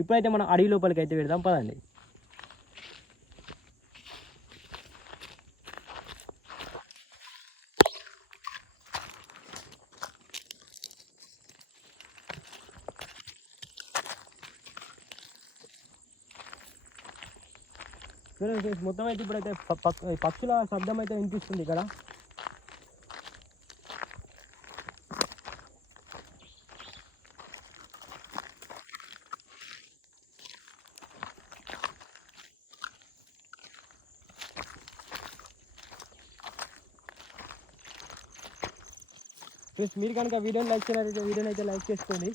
ఇప్పుడైతే మనం అడవి లోపలికి అయితే వెళ్దాం పదండి. మొత్తం అయితే ఇప్పుడైతే పక్షుల శబ్దం అయితే వినిపిస్తుంది ఇక్కడ. ఫ్రెండ్స్ మీరు కనుక వీడియోని లైక్ చేయాలైతే వీడియోని అయితే లైక్ చేసుకోండి.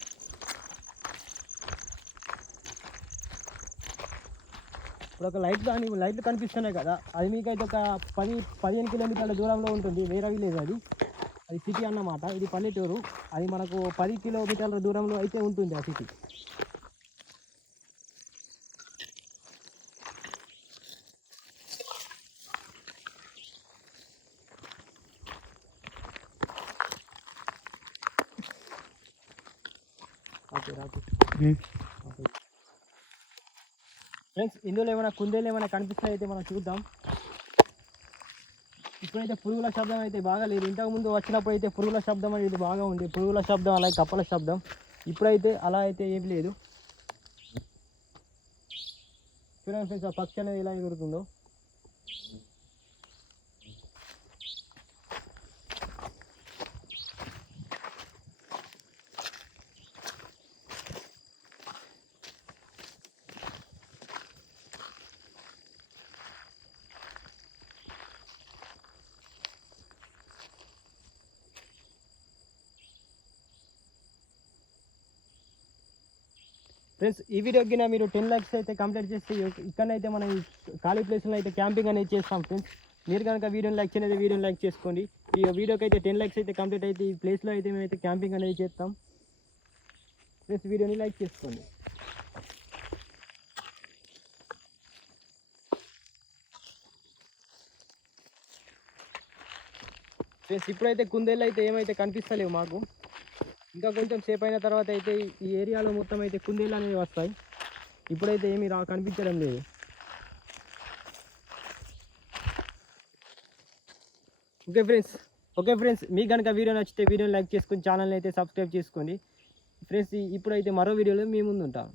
ఇప్పుడు ఒక లైట్లు కనిపిస్తున్నాయి కదా, అది మీకైతే ఒక 10-15 కిలోమీటర్ల దూరంలో ఉంటుంది. వేరే విలేజ్ అది సిటీ అన్నమాట. ఇది పల్లెటూరు. అది మనకు 10 కిలోమీటర్ల దూరంలో అయితే ఉంటుంది ఆ సిటీ. ఫ్రెండ్స్ ఇందులో ఏమైనా కుందేలు ఏమైనా కనిపిస్తాయితే మనం చూద్దాం. ఇప్పుడైతే పురుగుల శబ్దం అయితే బాగా లేదు. ఇంతకుముందు వచ్చినప్పుడు అయితే పురుగుల శబ్దం అనేది బాగా ఉంది. పురుగుల శబ్దం అలాగే కప్పల శబ్దం. ఇప్పుడైతే అలా అయితే ఏం లేదు. చూడండి ఫ్రెండ్స్, ఆ పక్షి అనేది ఎలా ఎగురుతుందో. ఫ్రెండ్స్ ఈ వీడియోకి మీరు 10 లైక్స్ అయితే కంప్లీట్ చేస్తే ఇక్కడైతే మనం ఖాళీ ప్లేస్లో అయితే క్యాంపింగ్ అనేది చేస్తాం. ఫ్రెండ్స్ మీరు కనుక వీడియోని లైక్ చేయలేదు వీడియోని లైక్ చేసుకోండి. ఈ వీడియోకి అయితే 10 లైక్స్ అయితే కంప్లీట్ అయితే ఈ ప్లేస్లో అయితే మేమైతే క్యాంపింగ్ అనేది చేస్తాం. ఫ్రెండ్స్ వీడియోని లైక్ చేసుకోండి. ఫ్రెండ్స్ ఇప్పుడైతే కుందేళ్ళు అయితే ఏమైతే కనిపిస్తలేవు మాకు. ఇంకా కొంచెం సేపు అయిన తర్వాత అయితే ఈ ఏరియాలో మొత్తం అయితే కుందేళ్ళు అనేవి వస్తాయి. ఇప్పుడైతే ఏమీ కనిపించడం లేదు. ఓకే ఫ్రెండ్స్ మీకు కనుక వీడియో నచ్చితే వీడియోని లైక్ చేసుకుని ఛానల్ని అయితే సబ్స్క్రైబ్ చేసుకోండి. ఫ్రెండ్స్ ఇప్పుడైతే మరో వీడియోలో మీ ముందు ఉంటాను.